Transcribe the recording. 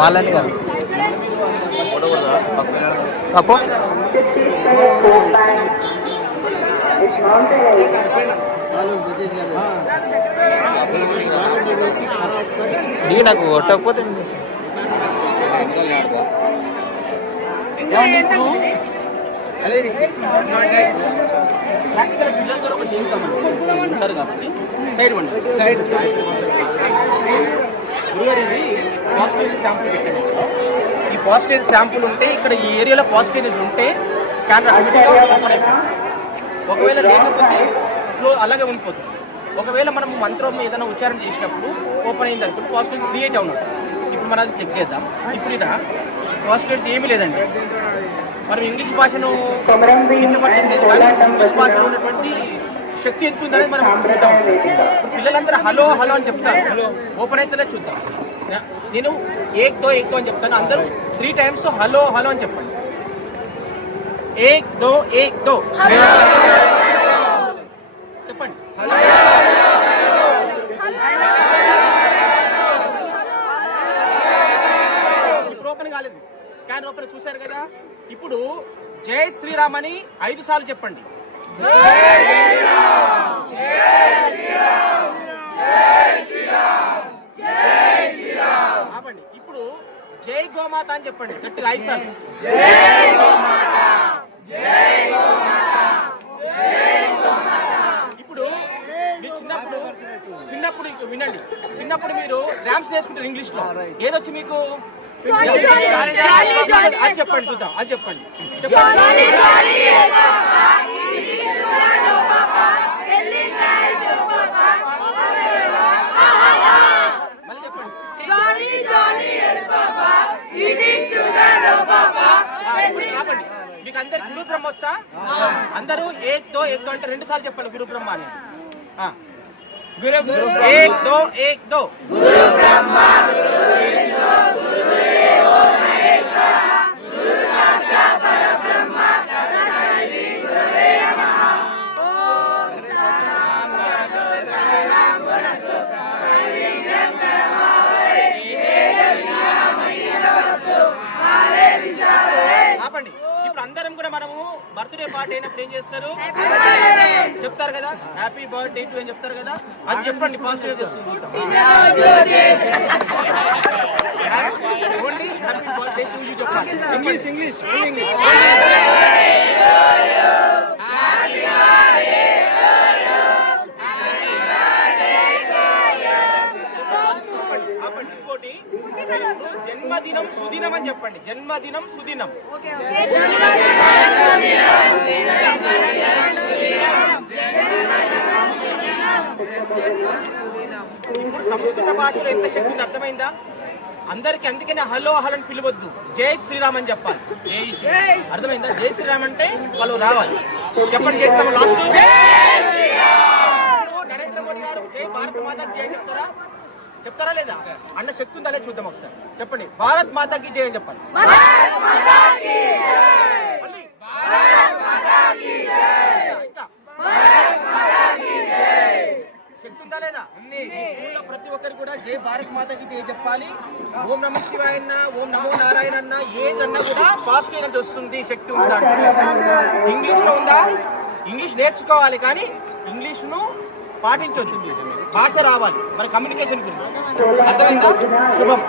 వాళ్ళని కాదు నీ నాకు కొట్టకపోతే సైడ్ పాజిటివ్ శాంపుల్ పెట్టండి. ఈ పాజిటివ్ శాంపుల్ ఉంటే ఇక్కడ ఈ ఏరియాలో పాజిటివ్నెస్ ఉంటే స్కానర్ ఒకవేళ లేకపోతే అలాగే ఉండిపోతుంది. ఒకవేళ మనం మంత్రం ఏదైనా ఉచ్చారణ చేసినప్పుడు ఓపెన్ అయింది అనుకుంటే పాజిటివ్స్ క్రియేట్ అవునట్టు. ఇప్పుడు మనం అది చెక్ చేద్దాం. ఇప్పుడు ఇలా పాజిటివ్స్ ఏమీ లేదండి. మనం ఇంగ్లీష్ భాషను కించపరచట్లేదు, కానీ ఇంగ్లీష్ భాషలో ఉన్నటువంటి శక్తి ఎంత ఉందనేది మనం చూద్దాం. పిల్లలందరూ హలో హలో అని చెప్తారు, ఓపెన్ అవుతుందో చూద్దాం. నేను ఏక్ దో అని చెప్తాను, అందరూ 3 times హలో హలో అని చెప్పండి. ఏక్ దో చెప్పండి. ఇప్పుడు ఓపెన్ కాలేదు, స్కాన్ ఓపెన్ చూశారు కదా. ఇప్పుడు జై శ్రీరామ్ అని 5 సార్లు చెప్పండి. ఆపండి. ఇప్పుడు జై గోమాత అని చెప్పండి గట్టిగా 5 సార్లు. ఇప్పుడు మీరు చిన్నప్పుడు వినండి, చిన్నప్పుడు మీరు ర్యామ్స్ నేర్చుకుంటారు ఇంగ్లీష్ లో. ఏదొచ్చి మీకు అది చెప్పండి చూద్దాం. అది చెప్పండి. మళ్ళీ చెప్పండి. ఆపండి. మీకు అందరు గురు బ్రహ్మ వచ్చా? అందరూ ఏక్ దో అంటే 2 సార్లు చెప్పండి గురు బ్రహ్మ అని. ఏక్ దో గురు బ్రహ్మ ఆపండి. ఇప్పుడు అందరం కూడా మనము బర్త్డే పార్టీ అయినప్పుడు ఏం చేస్తారు చెప్తారు కదా, హ్యాపీ బర్త్డే టు అని చెప్తారు కదా. అది చెప్పండి పాజిటివ్ చేస్తుంది. Only happy birthday to you చెప్పాలి. ఇంగ్లీష్ ఇంకోటి జన్మదినం సుదినం అని చెప్పండి. జన్మదినం సుదినం. ఇప్పుడు సంస్కృత భాషలో ఎంత శక్తి ఉంది అర్థమైందా అందరికి? అందుకనే హలో హలో అని పిలవద్దు, జై శ్రీరామ్ అని చెప్పాలి. అర్థమైందా? జై శ్రీరామ్ అంటే వాళ్ళు రావాలి. చెప్పండి జై శ్రీరామ్. లాస్ట్ నరేంద్ర మోడీ గారు జై భారత్ మాతాకి జై చెప్తారా? చెప్తారా లేదా? అన్న శక్తి ఉందా లేదా చూద్దాం ఒకసారి. చెప్పండి భారత్ మాతాకి జై అని చెప్పాలి. శక్తి ఉందా లేదా? స్కూల్లో ప్రతి ఒక్కరు కూడా జై భారత్ మాతాకి జై చెప్పాలి. ఓం నమః శివాయ అన్నా, ఓం నమో నారాయణ అన్నా, ఏదన్నా కూడా పాజిటివ్ ఎనర్జీ వస్తుంది. శక్తి ఉందా? ఇంగ్లీష్ లో ఉందా? ఇంగ్లీష్ నేర్చుకోవాలి, కానీ ఇంగ్లీష్ ను పాటించవచ్చు. భాష రావాలి, మన కమ్యూనికేషన్ గురించి. అర్థమైందా? శుభం.